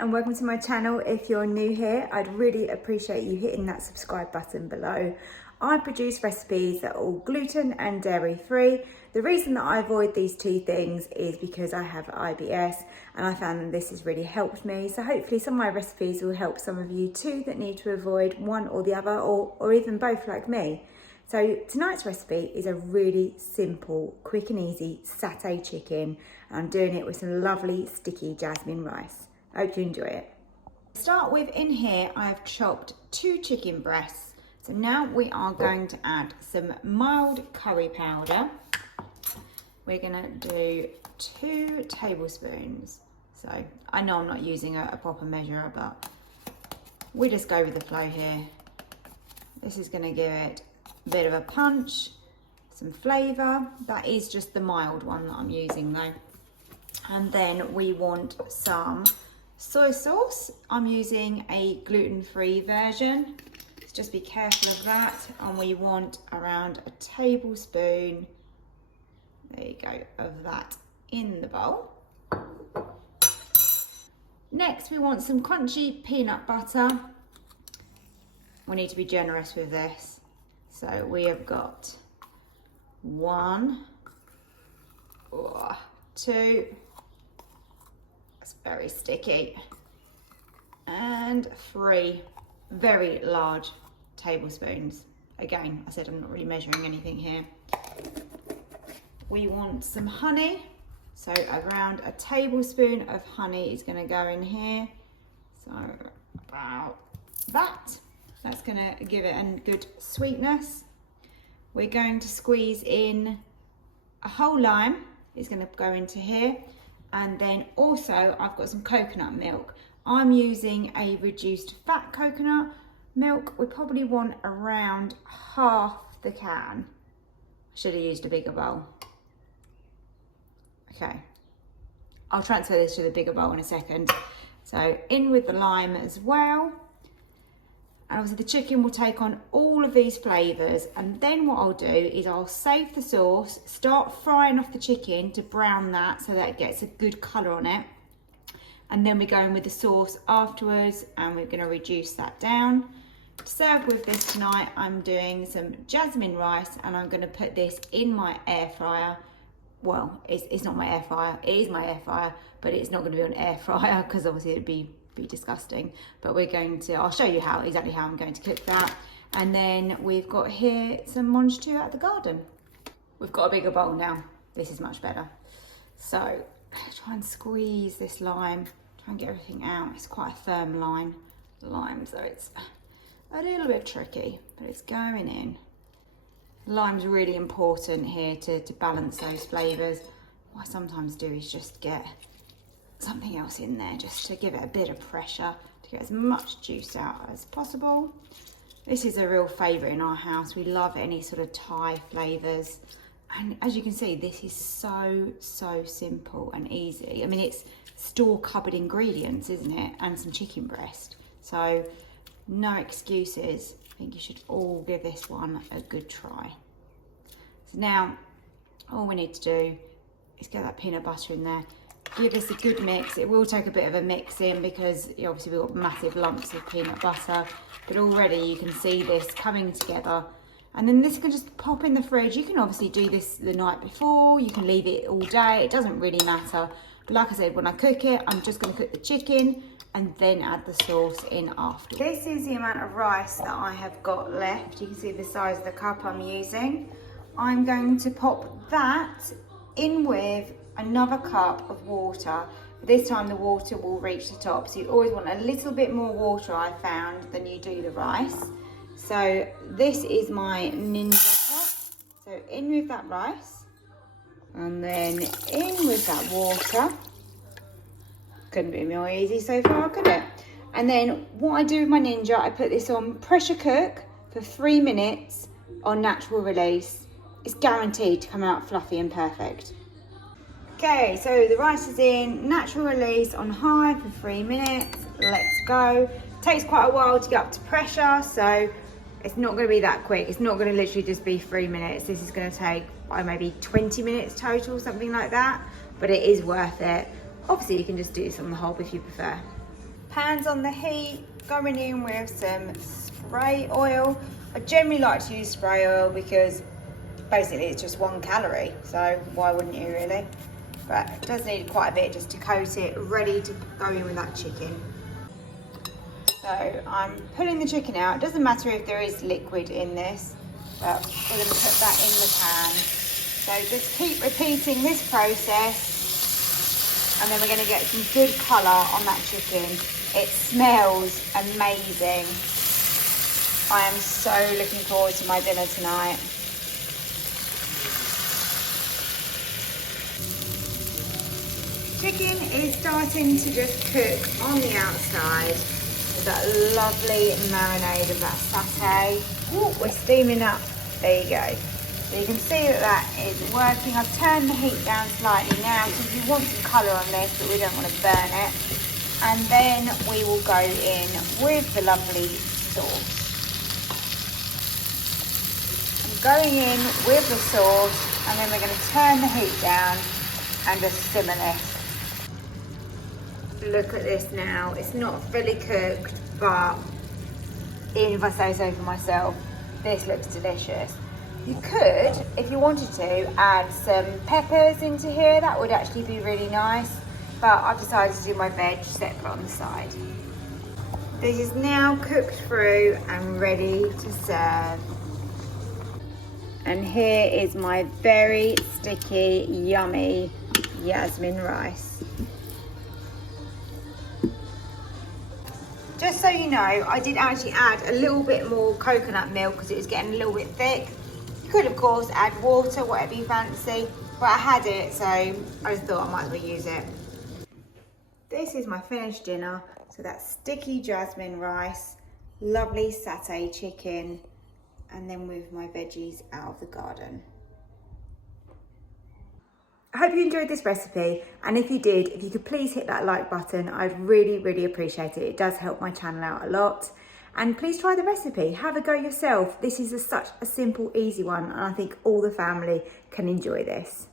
and welcome to my channel. If you're new here, I'd really appreciate you hitting that subscribe button below. I produce recipes that are all gluten and dairy free. The reason that I avoid these two things is because I have IBS and I found that this has really helped me. So hopefully some of my recipes will help some of you too that need to avoid one or the other, or even both like me. So tonight's recipe is a really simple, quick and easy satay chicken. I'm doing it with some lovely sticky jasmine rice. I hope you enjoy it. To start with, in here I've chopped 2 chicken breasts. So now we are going to add some mild curry powder. We're gonna do 2 tablespoons. So I know I'm not using a proper measure, but we just go with the flow here. This is gonna give it a bit of a punch, some flavour. That is just the mild one that I'm using though. And then we want some soy sauce. I'm using a gluten-free version, so just be careful of that. And we want around a tablespoon, there you go, of that in the bowl. Next we want some crunchy peanut butter. We need to be generous with this. So we have got 1, 2, it's very sticky, and 3 very large tablespoons. Again, I said I'm not really measuring anything here. We want some honey, so around a tablespoon of honey is going to go in here. So about that. That's going to give it a good sweetness. We're going to squeeze in a whole lime. It's going to go into here. And then also I've got some coconut milk. I'm using a reduced fat coconut milk. We probably want around half the can. I should have used a bigger bowl. Okay, I'll transfer this to the bigger bowl in a second. So in with the lime as well. And obviously the chicken will take on all of these flavours, and then what I'll do is I'll save the sauce, start frying off the chicken to brown that so that it gets a good colour on it. And then we go in with the sauce afterwards and we're going to reduce that down. To serve with this tonight, I'm doing some jasmine rice and I'm going to put this in my air fryer. Well, it's not my air fryer, it is my air fryer, but it's not going to be on air fryer because obviously it'd be disgusting. But we're going to, I'll show you exactly how I'm going to cook that. And then we've got here some Mange tout out of the garden. We've got a bigger bowl now. This is much better. So try and squeeze this lime, try and get everything out. It's quite a firm lime, so it's a little bit tricky, but it's going in. Lime's really important here to balance those flavours. What I sometimes do is just get something else in there just to give it a bit of pressure to get as much juice out as possible. This is a real favourite in our house. We love any sort of Thai flavours, and as you can see, this is so simple and easy. I mean, it's store cupboard ingredients, isn't it, and some chicken breast, so no excuses. I think you should all give this one a good try. So now all we need to do is get that peanut butter in there. Give this a good mix. It will take a bit of a mix in because obviously we've got massive lumps of peanut butter, but already you can see this coming together. And then this can just pop in the fridge. You can obviously do this the night before, you can leave it all day, it doesn't really matter. But like I said, when I cook it, I'm just going to cook the chicken and then add the sauce in after. This is the amount of rice that I have got left. You can see the size of the cup I'm using. I'm going to pop that in with another cup of water. This time the water will reach the top, so you always want a little bit more water, I found, than you do the rice. So this is my Ninja pot. So in with that rice and then in with that water. Couldn't be more easy so far, could it? And then what I do with my Ninja, I put this on pressure cook for 3 minutes on natural release. It's guaranteed to come out fluffy and perfect. Okay, so the rice is in, natural release on high for 3 minutes. Let's go. Takes quite a while to get up to pressure, so it's not going to be that quick. It's not going to literally just be 3 minutes. This is going to take maybe 20 minutes total, something like that, but it is worth it. Obviously you can just do this on the hob if you prefer. Pan's on the heat, going in with some spray oil. I generally like to use spray oil because basically it's just 1 calorie, so why wouldn't you really? But it does need quite a bit just to coat it, ready to go in with that chicken. So I'm pulling the chicken out. It doesn't matter if there is liquid in this, but we're going to put that in the pan. So just keep repeating this process, and then we're going to get some good colour on that chicken. It smells amazing. I am so looking forward to my dinner tonight. Chicken is starting to just cook on the outside with that lovely marinade of that satay. Ooh, we're steaming up. There you go. So you can see that that is working. I've turned the heat down slightly now because we want some colour on this, but we don't want to burn it. And then we will go in with the lovely sauce. I'm going in with the sauce, and then we're going to turn the heat down and just simmer this. Look at this now. It's not fully cooked, but even if I say so for myself, this looks delicious. You could, if you wanted to, add some peppers into here. That would actually be really nice. But I've decided to do my veg separate on the side. This is now cooked through and ready to serve. And here is my very sticky, yummy Jasmine rice. Just so you know, I did actually add a little bit more coconut milk because it was getting a little bit thick. You could, of course, add water, whatever you fancy, but I had it, so I just thought I might as well use it. This is my finished dinner. So that's sticky jasmine rice, lovely satay chicken, and then with my veggies out of the garden. I hope you enjoyed this recipe, and if you did, if you could please hit that like button, I'd really appreciate it. It does help my channel out a lot. And please try the recipe, have a go yourself. This is such a simple, easy one, and I think all the family can enjoy this.